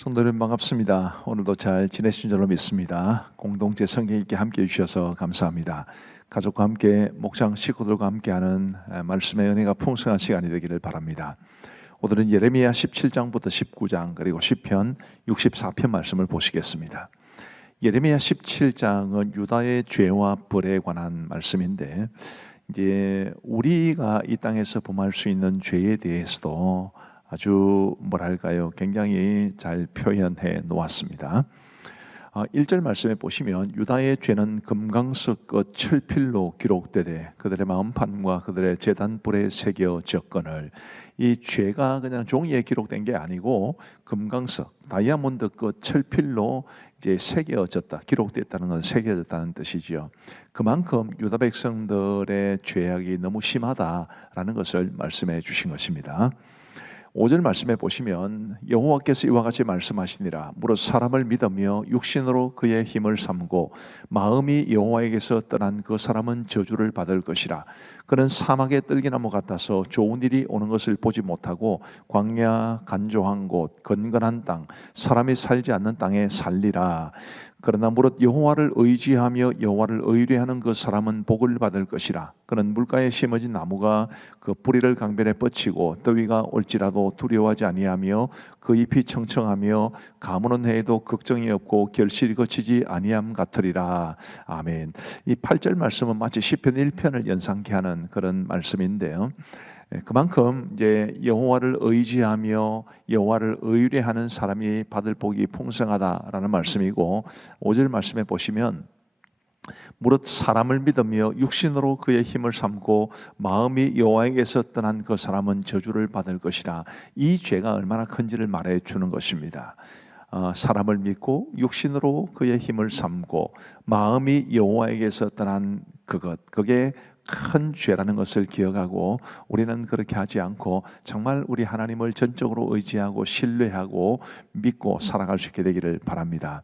성도 여러분 반갑습니다. 오늘도 잘 지내신 줄로 믿습니다. 공동체 성경 읽기 함께 해주셔서 감사합니다. 가족과 함께 목장 식구들과 함께하는 말씀의 은혜가 풍성한 시간이 되기를 바랍니다. 오늘은 예레미야 17장부터 19장 그리고 시편 64편 말씀을 보시겠습니다. 예레미야 17장은 유다의 죄와 벌에 관한 말씀인데, 이제 우리가 이 땅에서 범할 수 있는 죄에 대해서도 아주 굉장히 잘 표현해 놓았습니다. 1절 말씀에 보시면 유다의 죄는 금강석 끝 철필로 기록되되 그들의 마음판과 그들의 제단불에 새겨졌거늘. 이 죄가 그냥 종이에 기록된 게 아니고 금강석, 다이아몬드 끝 철필로 이제 새겨졌다, 기록됐다는 건 새겨졌다는 뜻이죠. 그만큼 유다 백성들의 죄악이 너무 심하다라는 것을 말씀해 주신 것입니다. 5절 말씀에 보시면 여호와께서 이와 같이 말씀하시니라. 무릇 사람을 믿으며 육신으로 그의 힘을 삼고 마음이 여호와에게서 떠난 그 사람은 저주를 받을 것이라. 그는 사막의 뜰기나무 같아서 좋은 일이 오는 것을 보지 못하고 광야 간조한 곳 건건한 땅 사람이 살지 않는 땅에 살리라. 그러나 무릇 여호와를 의지하며 여호와를 의뢰하는 그 사람은 복을 받을 것이라. 그는 물가에 심어진 나무가 그 뿌리를 강변에 뻗치고 더위가 올지라도 두려워하지 아니하며 그 잎이 청청하며 가무는 해에도 걱정이 없고 결실이 거치지 아니함 같으리라. 아멘. 이 8절 말씀은 마치 시편 1편을 연상케 하는 그런 말씀인데요. 그만큼 이제 여호와를 의지하며 여호와를 의뢰하는 사람이 받을 복이 풍성하다라는 말씀이고, 5절 말씀에 보시면 무릇 사람을 믿으며 육신으로 그의 힘을 삼고 마음이 여호와에게서 떠난 그 사람은 저주를 받을 것이라. 이 죄가 얼마나 큰지를 말해 주는 것입니다. 사람을 믿고 육신으로 그의 힘을 삼고 마음이 여호와에게서 떠난 그게 큰 죄라는 것을 기억하고, 우리는 그렇게 하지 않고 정말 우리 하나님을 전적으로 의지하고 신뢰하고 믿고 살아갈 수 있게 되기를 바랍니다.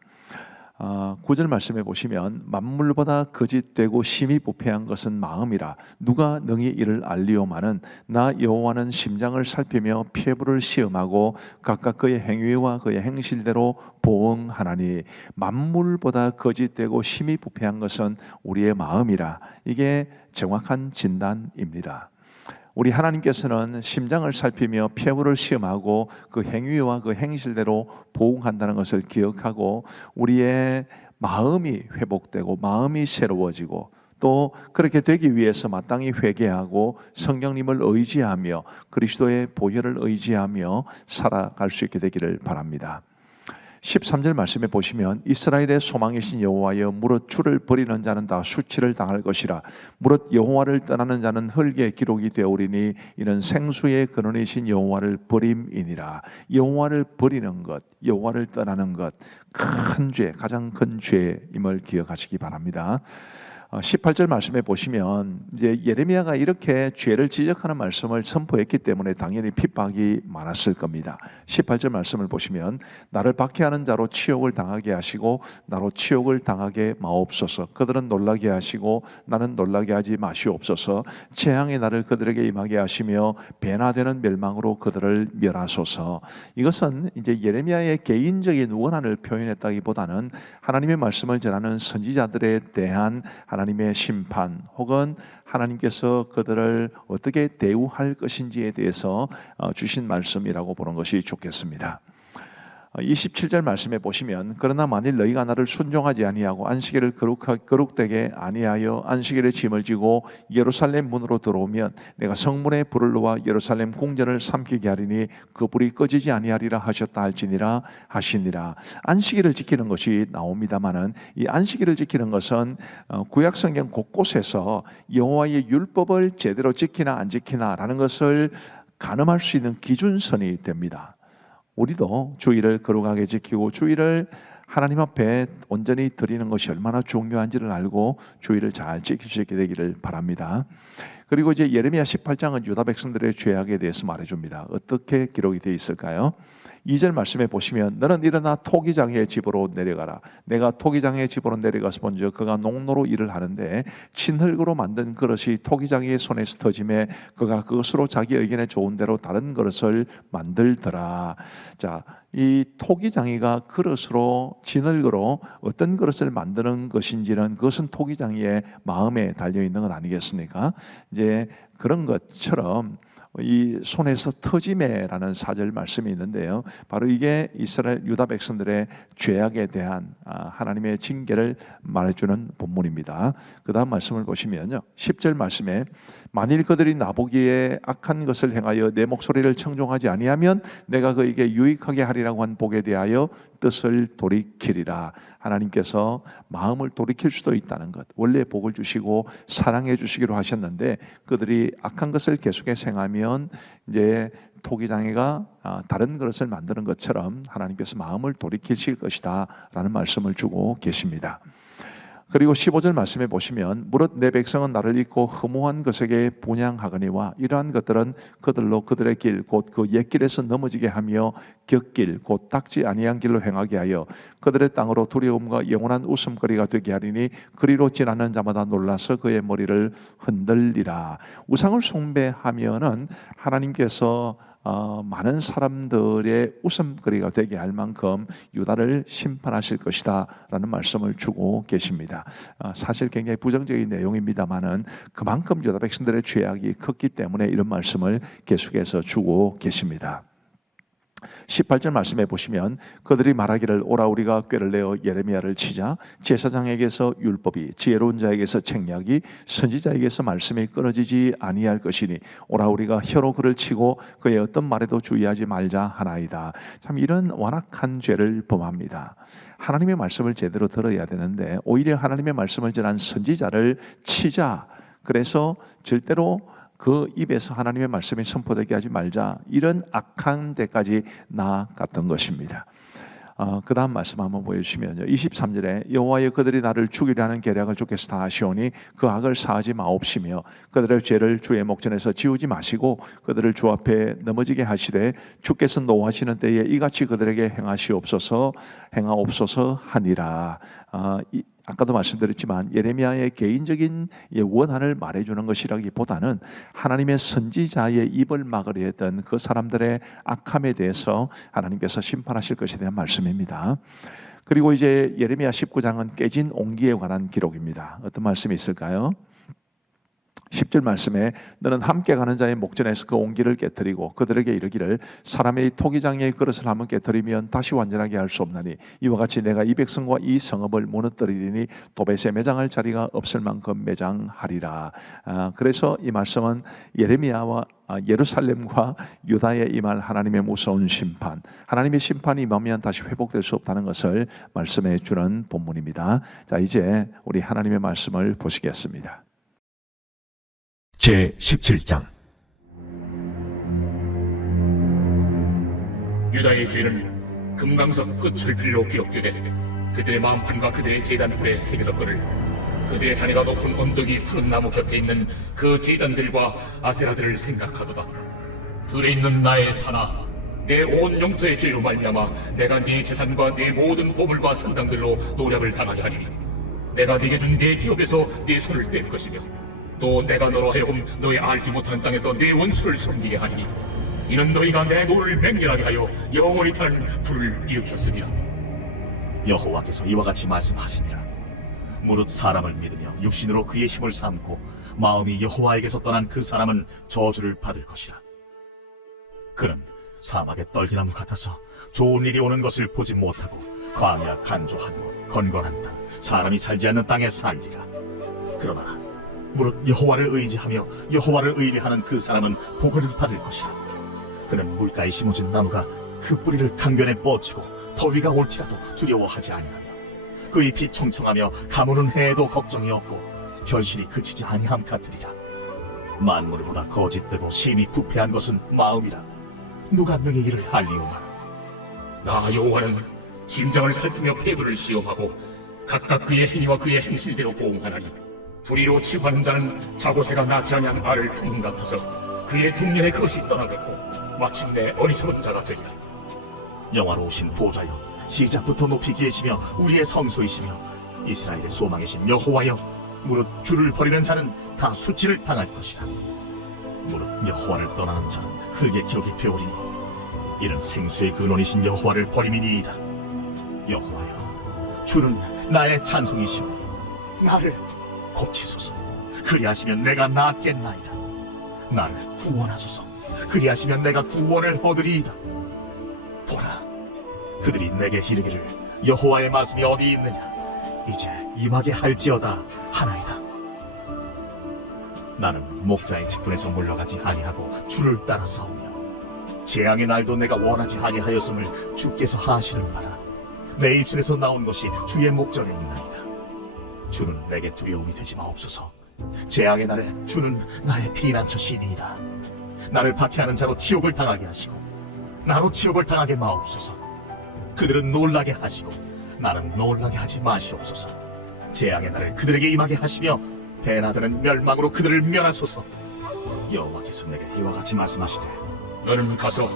9절 말씀에 보시면 만물보다 거짓되고 심히 부패한 것은 마음이라. 누가 능히 이를 알리오마는 나 여호와는 심장을 살피며 폐부를 시험하고 각각 그의 행위와 그의 행실대로 보응하나니. 만물보다 거짓되고 심히 부패한 것은 우리의 마음이라. 이게 정확한 진단입니다. 우리 하나님께서는 심장을 살피며 폐부를 시험하고 그 행위와 그 행실대로 보응한다는 것을 기억하고, 우리의 마음이 회복되고 마음이 새로워지고 또 그렇게 되기 위해서 마땅히 회개하고 성령님을 의지하며 그리스도의 보혈을 의지하며 살아갈 수 있게 되기를 바랍니다. 13절 말씀에 보시면 이스라엘의 소망이신 여호와여 무릇 주를 버리는 자는 다 수치를 당할 것이라. 무릇 여호와를 떠나는 자는 흙에 기록이 되오리니 이는 생수의 근원이신 여호와를 버림이니라. 여호와를 버리는 것, 여호와를 떠나는 것, 큰 죄, 가장 큰 죄임을 기억하시기 바랍니다. 18절 말씀에 보시면 이제 예레미야가 이렇게 죄를 지적하는 말씀을 선포했기 때문에 당연히 핍박이 많았을 겁니다. 18절 말씀을 보시면 나를 박해하는 자로 치욕을 당하게 하시고 나로 치욕을 당하게 마옵소서. 그들은 놀라게 하시고 나는 놀라게 하지 마시옵소서. 재앙의 날을 그들에게 임하게 하시며 배나 되는 멸망으로 그들을 멸하소서. 이것은 이제 예레미야의 개인적인 원한을 표현했다기보다는 하나님의 말씀을 전하는 선지자들에 대한 하나님의 심판 혹은 하나님께서 그들을 어떻게 대우할 것인지에 대해서 주신 말씀이라고 보는 것이 좋겠습니다. 27절 말씀에 보시면 그러나 만일 너희가 나를 순종하지 아니하고 안식일을 거룩되게 아니하여 안식일에 짐을 지고 예루살렘 문으로 들어오면 내가 성문에 불을 놓아 예루살렘 궁전을 삼키게 하리니 그 불이 꺼지지 아니하리라 하셨다 할지니라 하시니라. 안식일을 지키는 것이 나옵니다마는 이 안식일을 지키는 것은 구약 성경 곳곳에서 여호와의 율법을 제대로 지키나 안 지키나라는 것을 가늠할 수 있는 기준선이 됩니다. 우리도 주일을 거룩하게 지키고 주일을 하나님 앞에 온전히 드리는 것이 얼마나 중요한지를 알고 주일을 잘 지킬 수 있게 되기를 바랍니다. 그리고 이제 예레미야 18장은 유다 백성들의 죄악에 대해서 말해줍니다. 어떻게 기록이 되어 있을까요? 2절 말씀에 보시면 너는 일어나 토기장의 집으로 내려가라. 내가 토기장의 집으로 내려가서 본즉 그가 농노로 일을 하는데 진흙으로 만든 그릇이 토기장의 손에서 터짐에 그가 그것으로 자기 의견에 좋은 대로 다른 그릇을 만들더라. 자, 이 토기장이가 그릇으로 진흙으로 어떤 그릇을 만드는 것인지는 그것은 토기장이의 마음에 달려 있는 건 아니겠습니까? 이제 그런 것처럼 이 손에서 터짐에라는 사절 말씀이 있는데요. 바로 이게 이스라엘 유다 백성들의 죄악에 대한 하나님의 징계를 말해주는 본문입니다. 그 다음 말씀을 보시면요, 10절 말씀에 만일 그들이 나보기에 악한 것을 행하여 내 목소리를 청종하지 아니하면 내가 그에게 유익하게 하리라고 한 복에 대하여 뜻을 돌이키리라. 하나님께서 마음을 돌이킬 수도 있다는 것, 원래 복을 주시고 사랑해 주시기로 하셨는데 그들이 악한 것을 계속해서 행하면 이제 토기장애가 다른 그릇을 만드는 것처럼 하나님께서 마음을 돌이키실 것이다 라는 말씀을 주고 계십니다. 그리고 15절 말씀에 보시면 무릇 내 백성은 나를 잊고 허무한 것에게 분향하거니와 이러한 것들은 그들로 그들의 길 곧 그 옛길에서 넘어지게 하며 곁길 곧 닦지 아니한 길로 행하게 하여 그들의 땅으로 두려움과 영원한 웃음거리가 되게 하리니 그리로 지나는 자마다 놀라서 그의 머리를 흔들리라. 우상을 숭배하면은 하나님께서 많은 사람들의 웃음거리가 되게 할 만큼 유다를 심판하실 것이다 라는 말씀을 주고 계십니다. 사실 굉장히 부정적인 내용입니다만은 그만큼 유다 백성들의 죄악이 컸기 때문에 이런 말씀을 계속해서 주고 계십니다. 18절 말씀에 보시면 그들이 말하기를 오라 우리가 꾀를 내어 예레미야를 치자 제사장에게서 율법이 지혜로운 자에게서 책략이 선지자에게서 말씀이 끊어지지 아니할 것이니 오라 우리가 혀로 그를 치고 그의 어떤 말에도 주의하지 말자 하나이다. 참 이런 완악한 죄를 범합니다. 하나님의 말씀을 제대로 들어야 되는데 오히려 하나님의 말씀을 전한 선지자를 치자, 그래서 절대로 그 입에서 하나님의 말씀이 선포되게 하지 말자, 이런 악한 데까지 나아갔던 것입니다. 그 다음 말씀 한번 보여주시면요, 23절에 여호와여 그들이 나를 죽이려 하는 계략을 주께서 다 아시오니 그 악을 사하지 마옵시며 그들의 죄를 주의 목전에서 지우지 마시고 그들을 주 앞에 넘어지게 하시되 주께서 노하시는 때에 이같이 그들에게 행하옵소서 하니라. 아까도 말씀드렸지만 예레미야의 개인적인 원한을 말해주는 것이라기보다는 하나님의 선지자의 입을 막으려 했던 그 사람들의 악함에 대해서 하나님께서 심판하실 것에 대한 말씀입니다. 그리고 이제 예레미야 19장은 깨진 옹기에 관한 기록입니다. 어떤 말씀이 있을까요? 10절 말씀에 너는 함께 가는 자의 목전에서 그 옹기를 깨뜨리고 그들에게 이르기를 사람의 토기장의 그릇을 한번 깨뜨리면 다시 완전하게 할 수 없나니 이와 같이 내가 이 백성과 이 성읍을 무너뜨리리니 도벳에 매장할 자리가 없을 만큼 매장하리라. 그래서 이 말씀은 예레미야와 예루살렘과 유다에 임할 하나님의 무서운 심판, 하나님의 심판이 임하면 다시 회복될 수 없다는 것을 말씀해 주는 본문입니다. 자, 이제 우리 하나님의 말씀을 보시겠습니다. 제17장 유다의 죄는 금강석 끝절필로 기록되되 그들의 마음판과 그들의 제단불에 새겨졌거늘 그들의 자네가 높은 언덕이 푸른 나무 곁에 있는 그 제단들과 아세라들을 생각하도다. 들에 있는 나의 산아, 내 온 영토의 죄로 말미암아 내가 네 재산과 네 모든 보물과 산당들로 노략을 당하게 하리니 내가 네게 준 네 기업에서 네 손을 뗄 것이며 또 내가 너로 하여금 너의 알지 못하는 땅에서 네 원수를 섬기게 하리니 이는 너희가 내 노를 맹렬하게 하여 영원히 타는 불을 일으켰습니다. 여호와께서 이와 같이 말씀하시니라. 무릇 사람을 믿으며 육신으로 그의 힘을 삼고 마음이 여호와에게서 떠난 그 사람은 저주를 받을 것이라. 그는 사막의 떨기나무 같아서 좋은 일이 오는 것을 보지 못하고 광야 간조한 곳 건건한 땅 사람이 살지 않는 땅에 살리라. 그러나 무릇 여호와를 의지하며 여호와를 의뢰하는 그 사람은 복을 받을 것이라. 그는 물가에 심어진 나무가 그 뿌리를 강변에 뻗치고 더위가 올지라도 두려워하지 아니하며 그 잎이 청청하며 가무는 해에도 걱정이 없고 결실이 그치지 아니함 같으리라. 만물보다 거짓되고 심히 부패한 것은 마음이라. 누가 능히 이를 알리오마라. 나 여호와는 짐승을 살피며 폐부를 시험하고 각각 그의 행위와 그의 행실대로 보응하나니 불의로 치부하는 자는 자고새가 낳지 아니한 알을 품은 같아서 그의 중년에 그것이 떠나겠고 마침내 어리석은 자가 되리라. 영화로우신 보좌여, 시작부터 높이 계시며 우리의 성소이시며 이스라엘의 소망이신 여호와여, 무릇 주를 버리는 자는 다 수치를 당할 것이다. 무릇 여호와를 떠나는 자는 흙의 기록이 되오리니 이는 생수의 근원이신 여호와를 버림이니이다. 여호와여, 주는 나의 찬송이시오니 나를 고치소서. 그리하시면 내가 낫겠나이다. 나를 구원하소서. 그리하시면 내가 구원을 얻으리이다. 보라, 그들이 내게 이르기를 여호와의 말씀이 어디 있느냐, 이제 임하게 할지어다 하나이다. 나는 목자의 직분에서 물러가지 아니하고 주를 따라 싸우며 재앙의 날도 내가 원하지 아니하였음을 주께서 하시는 바라. 내 입술에서 나온 것이 주의 목전에 있나이다. 주는 내게 두려움이 되지 마옵소서. 재앙의 날에 주는 나의 피난처시니이다. 나를 박해하는 자로 치욕을 당하게 하시고 나로 치욕을 당하게 마옵소서. 그들은 놀라게 하시고 나는 놀라게 하지 마시옵소서. 재앙의 날을 그들에게 임하게 하시며 배나드는 멸망으로 그들을 멸하소서. 여호와께서 내게 이와 같이 말씀하시되, 너는 가서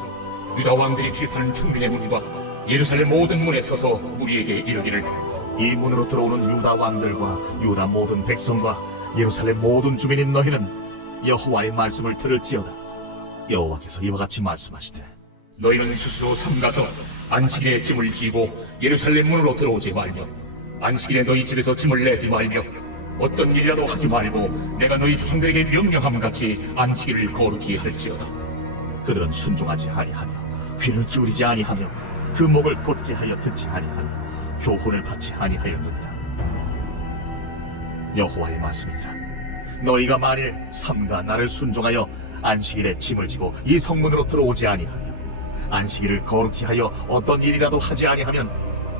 유다 왕들이 출입하는 평민의 문과 예루살렘 모든 문에 서서 무리에게 이르기를 이 문으로 들어오는 유다 왕들과 유다 모든 백성과 예루살렘 모든 주민인 너희는 여호와의 말씀을 들을지어다. 여호와께서 이와 같이 말씀하시되, 너희는 스스로 삼가서 안식일에 짐을 지고 예루살렘 문으로 들어오지 말며 안식일에 너희 집에서 짐을 내지 말며 어떤 일이라도 하지 말고 내가 너희 조상들에게 명령함 같이 안식일을 거룩히 할지어다. 그들은 순종하지 아니하며 귀를 기울이지 아니하며 그 목을 곧게 하여 듣지 아니하며 교훈을 받지 아니하였느니라. 여호와의 말씀이니라. 너희가 만일 삼가 나를 순종하여 안식일에 짐을 지고 이 성문으로 들어오지 아니하며 안식일을 거룩히 하여 어떤 일이라도 하지 아니하면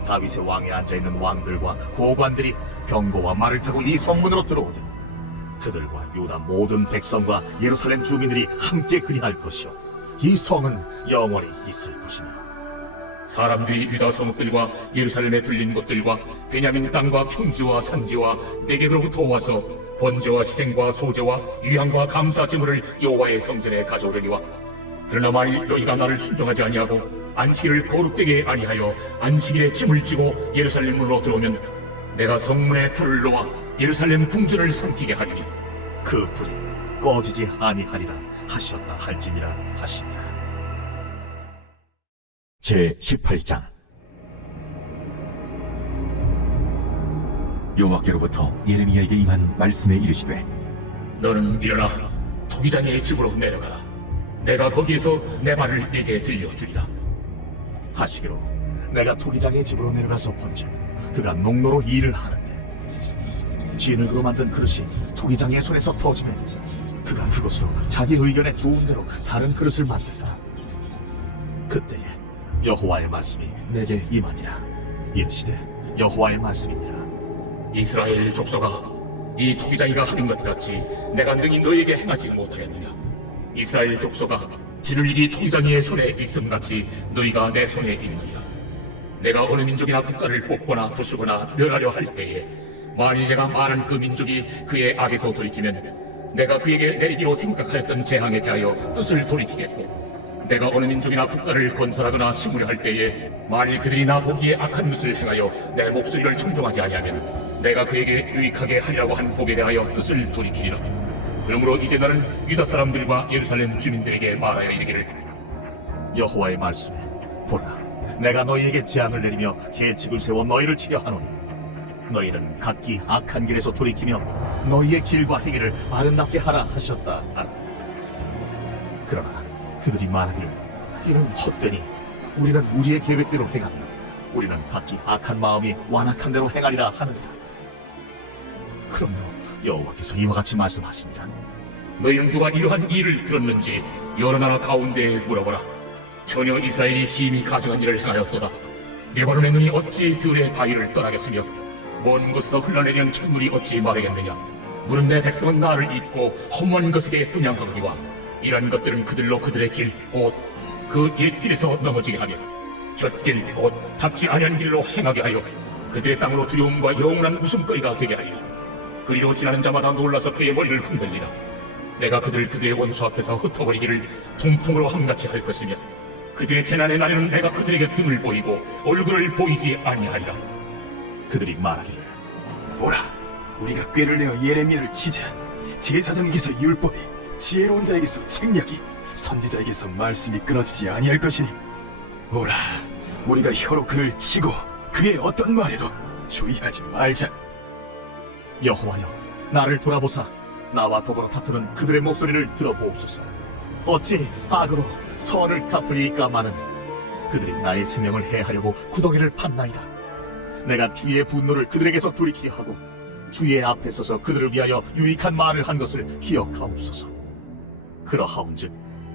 다윗의 왕에 앉아있는 왕들과 고관들이 병거와 말을 타고 이 성문으로 들어오되 그들과 유다 모든 백성과 예루살렘 주민들이 함께 그리할 것이요 이 성은 영원히 있을 것이며 사람들이 유다 성읍들과 예루살렘에 둘린 곳들과 베냐민 땅과 평지와 산지와 내게로부터 와서 번제와 희생과 소제와 유향과 감사 제물을 여호와의 성전에 가져오려니와 그러나 만일 너희가 나를 순종하지 아니하고 안식일을 거룩되게 아니하여 안식일에 짐을 지고 예루살렘 문으로 들어오면 내가 성문에 불을 놓아 예루살렘 궁전을 삼키게 하리니 그 불이 꺼지지 아니하리라 하셨다 할지니라 하시니라. 제 18장. 여호와께로부터 예레미야에게 임한 말씀에 이르시되, 너는 일어나 토기장의 집으로 내려가라. 내가 거기에서 내 말을 네게 들려주리라. 하시기로 내가 토기장의 집으로 내려가서 본즉 그가 농로로 일을 하는데 진흙으로 만든 그릇이 토기장의 손에서 터지면 그가 그것으로 자기 의견에 좋은 대로 다른 그릇을 만들더라. 그때에 여호와의 말씀이 내게 임하니라. 이르시되 여호와의 말씀이니라. 이스라엘 족속아, 이 토기장이가 하는 것 같이 내가 능히 너에게 행하지 못하였느냐? 이스라엘 족속아, 지르기 토기장이의 손에 있음같이 너희가 내 손에 있느니라. 내가 어느 민족이나 국가를 뽑거나 부수거나 멸하려 할 때에 만일 내가 말한 그 민족이 그의 악에서 돌이키면 내가 그에게 내리기로 생각하였던 재앙에 대하여 뜻을 돌이키겠고 내가 어느 민족이나 국가를 건설하거나 심으려 할 때에 만일 그들이 나 보기에 악한 것을 행하여 내 목소리를 청종하지 아니하면 내가 그에게 유익하게 하리라고 한 복에 대하여 뜻을 돌이키리라. 그러므로 이제 너는 유다 사람들과 예루살렘 주민들에게 말하여 이르기를 여호와의 말씀에 보라, 내가 너희에게 재앙을 내리며 계책을 세워 너희를 치려 하노니 너희는 각기 악한 길에서 돌이키며 너희의 길과 행위를 아름답게 하라 하셨다 하라. 그러나 그들이 말하기를 이는 헛되니 우리는 우리의 계획대로 행하며 우리는 각기 악한 마음이 완악한 대로 행하리라 하느니라. 그러므로 여호와께서 이와 같이 말씀하시니라. 너희는 누가 이러한 일을 들었는지 여러 나라 가운데에 물어보라. 전혀 이스라엘이 심히 가증한 일을 행하였도다. 레바논의 눈이 어찌 들의 바위를 떠나겠으며 먼 곳에서 흘러내리는 찬물이 어찌 마르겠느냐. 물은 내 백성은 나를 잊고 험한 것에게 분양하거니와 이러한 것들은 그들로 그들의 길 곧 그 일길에서 넘어지게 하며 곁길 곧 답지 아니한 길로 행하게 하여 그들의 땅으로 두려움과 영원한 웃음거리가 되게 하리니 그리로 지나는 자마다 놀라서 그의 머리를 흔들리나 내가 그들의 원수 앞에서 흩어버리기를 동풍으로 함같이 할 것이며 그들의 재난의 날에는 내가 그들에게 등을 보이고 얼굴을 보이지 아니하리라. 그들이 말하기를 보라, 우리가 꾀를 내어 예레미야를 치자 제사장에게서 율법이, 지혜로운 자에게서 책략이, 선지자에게서 말씀이 끊어지지 아니할 것이니 보라, 우리가 혀로 그를 치고 그의 어떤 말에도 주의하지 말자. 여호와여, 나를 돌아보사 나와 더불어 다투는 그들의 목소리를 들어보옵소서. 어찌 악으로 선을 갚으리이까 마는 그들이 나의 생명을 해하려고 구덩이를 팠나이다. 내가 주의 분노를 그들에게서 돌이키려 하고 주의 앞에 서서 그들을 위하여 유익한 말을 한 것을 기억하옵소서. 그러하온즉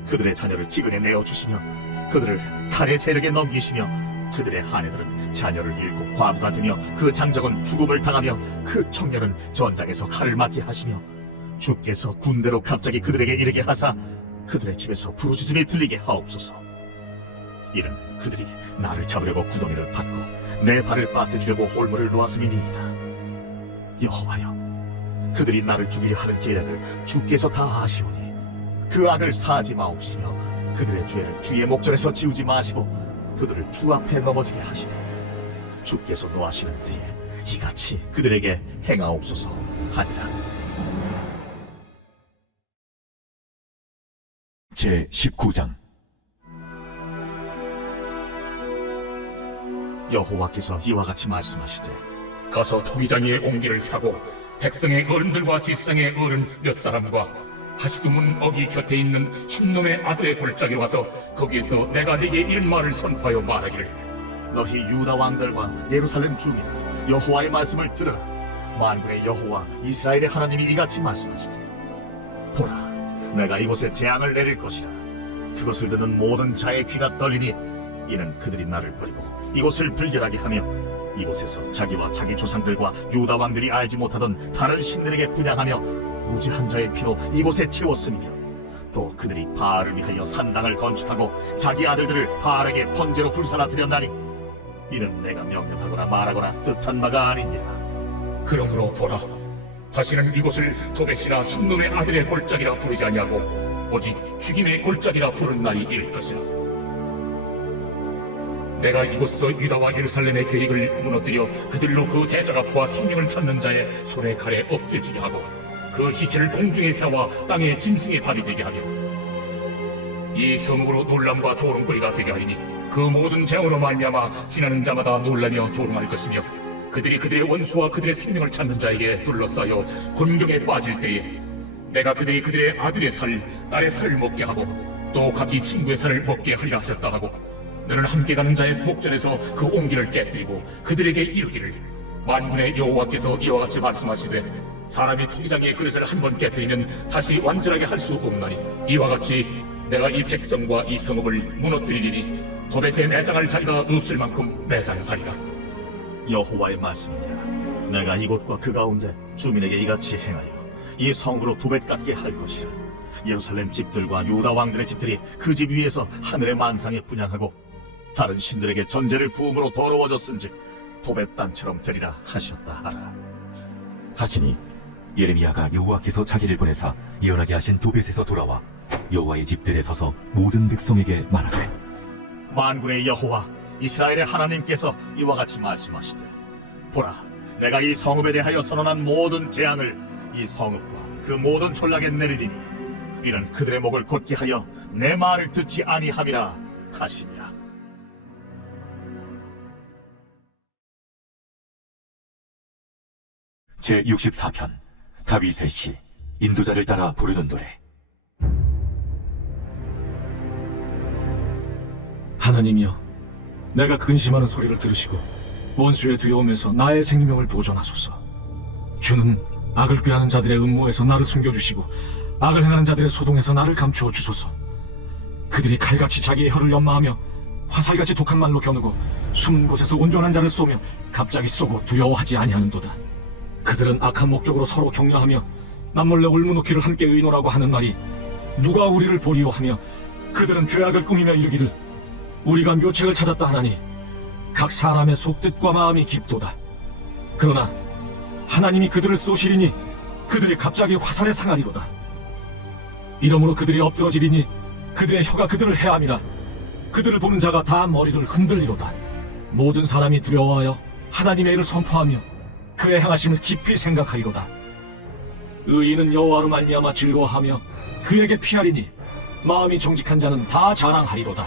그들의 자녀를 기근에 내어주시며 그들을 칼의 세력에 넘기시며 그들의 아내들은 자녀를 잃고 과부가 되며 그 장정은 죽음을 당하며 그 청년은 전장에서 칼을 맞게 하시며 주께서 군대로 갑자기 그들에게 이르게 하사 그들의 집에서 부르짖음이 들리게 하옵소서. 이는 그들이 나를 잡으려고 구덩이를 팠고 내 발을 빠뜨리려고 홀물을 놓았음이니이다. 여호와여, 그들이 나를 죽이려 하는 계략을 주께서 다 아시오니 그 악을 사하지 마옵시며 그들의 죄를 주의 목전에서 지우지 마시고 그들을 주 앞에 넘어지게 하시되 주께서 노하시는 때에 이같이 그들에게 행하옵소서 하니라. 제 19장. 여호와께서 이와 같이 말씀하시되 가서 토기장이의 옹기를 사고 백성의 어른들과 제사장의 어른 몇 사람과 하시두문 어기 곁에 있는 흰놈의 아들의 골짜기로 와서 거기에서 내가 네게 이런 말을 선포하여 말하기를 너희 유다 왕들과 예루살렘 주민아, 여호와의 말씀을 들으라. 만군의 여호와 이스라엘의 하나님이 이같이 말씀하시되 보라, 내가 이곳에 재앙을 내릴 것이라. 그것을 듣는 모든 자의 귀가 떨리니 이는 그들이 나를 버리고 이곳을 불결하게 하며 이곳에서 자기와 자기 조상들과 유다 왕들이 알지 못하던 다른 신들에게 분양하며 무지한 자의 피로 이곳에 채웠음이며 또 그들이 바알을 위하여 산당을 건축하고 자기 아들들을 바알에게 번제로 불사라 드렸나니 이는 내가 명령하거나 말하거나 뜻한 바가 아니니라. 그러므로 보라, 다시는 이곳을 도벳이라 흰놈의 아들의 골짜기라 부르지 아니하고 오직 죽임의 골짜기라 부른 날이 이를 것이라. 내가 이곳서 유다와 예루살렘의 계획을 무너뜨려 그들로 그 대적압과 생명을 찾는 자의 손에 칼에 엎드려지게 하고 그 시체를 공중에 세워 땅의 짐승의 밥이 되게 하며 이 성으로 놀람과 조롱거리가 되게 하리니 그 모든 재앙으로 말미암아 지나는 자마다 놀라며 조롱할 것이며 그들이 그들의 원수와 그들의 생명을 찾는 자에게 둘러싸여 곤경에 빠질 때에 내가 그들의 아들의 살, 딸의 살을 먹게 하고 또 각기 친구의 살을 먹게 하리라 하셨다 하고 너는 함께 가는 자의 목전에서 그 옹기를 깨뜨리고 그들에게 이르기를 만군의 여호와께서 이와 같이 말씀하시되 사람이 투기장의 그릇을 한 번 깨뜨리면 다시 완전하게 할 수 없나니 이와 같이 내가 이 백성과 이 성읍을 무너뜨리리니 도벳에 매장할 자리가 없을 만큼 매장하리라. 여호와의 말씀이니라. 내가 이곳과 그 가운데 주민에게 이같이 행하여 이 성으로 도벳 같게 할 것이라. 예루살렘 집들과 유다 왕들의 집들이 그 집 위에서 하늘의 만상에 분향하고 다른 신들에게 전제를 부음으로 더러워졌은즉 도벳 땅처럼 되리라 하셨다 하라. 하시니 예레미야가 여호와께서 자기를 보내사 예언하게 하신 도벳에서 돌아와 여호와의 집들에 서서 모든 백성에게 말하되 만군의 여호와 이스라엘의 하나님께서 이와 같이 말씀하시되 보라, 내가 이 성읍에 대하여 선언한 모든 재앙을 이 성읍과 그 모든 촌락에 내리리니 이는 그들의 목을 곧게 하여 내 말을 듣지 아니함이라 하시니라. 제 64편. 다윗의 시. 인도자를 따라 부르는 노래. 하나님이여, 내가 근심하는 소리를 들으시고 원수의 두려움에서 나의 생명을 보존하소서. 주는 악을 꾀하는 자들의 음모에서 나를 숨겨주시고 악을 행하는 자들의 소동에서 나를 감추어 주소서. 그들이 칼같이 자기의 혀를 연마하며 화살같이 독한 말로 겨누고 숨은 곳에서 온전한 자를 쏘며 갑자기 쏘고 두려워하지 아니하는도다. 그들은 악한 목적으로 서로 격려하며 남몰래 올무놓기를 함께 의논하고 하는 말이 누가 우리를 보리오 하며 그들은 죄악을 꾸미며 이르기를 우리가 묘책을 찾았다 하나니 각 사람의 속뜻과 마음이 깊도다. 그러나 하나님이 그들을 쏘시리니 그들이 갑자기 화살에 상하리로다. 이러므로 그들이 엎드러지리니 그들의 혀가 그들을 해함이라. 그들을 보는 자가 다 머리를 흔들리로다. 모든 사람이 두려워하여 하나님의 일을 선포하며 그의 행하심을 깊이 생각하리로다. 의인은 여호와로 말미암아 즐거워하며 그에게 피하리니 마음이 정직한 자는 다 자랑하리로다.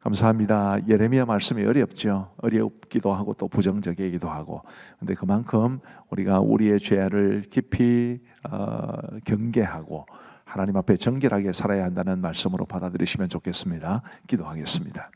감사합니다. 예레미야 말씀이 어렵죠. 어렵기도 하고 또 부정적이기도 하고. 근데 그만큼 우리가 우리의 죄를 깊이 경계하고 하나님 앞에 정결하게 살아야 한다는 말씀으로 받아들이시면 좋겠습니다. 기도하겠습니다.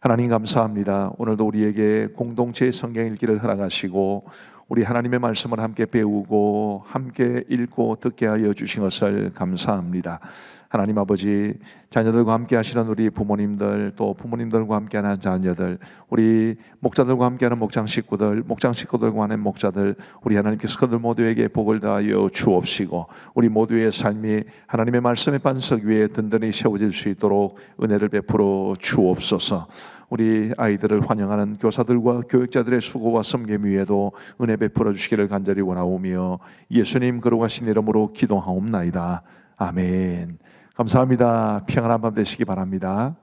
하나님 감사합니다. 오늘도 우리에게 공동체의 성경 읽기를 허락하시고 우리 하나님의 말씀을 함께 배우고 함께 읽고 듣게 하여 주신 것을 감사합니다. 하나님 아버지, 자녀들과 함께 하시는 우리 부모님들, 또 부모님들과 함께 하는 자녀들, 우리 목자들과 함께 하는 목장 식구들, 목장 식구들과 하는 목자들, 우리 하나님께서 그들 모두에게 복을 다하여 주옵시고 우리 모두의 삶이 하나님의 말씀의 반석 위에 든든히 세워질 수 있도록 은혜를 베풀어 주옵소서. 우리 아이들을 환영하는 교사들과 교육자들의 수고와 섬김 위에도 은혜 베풀어 주시기를 간절히 원하오며 예수님 거룩하신 이름으로 기도하옵나이다. 아멘. 감사합니다. 평안한 밤 되시기 바랍니다.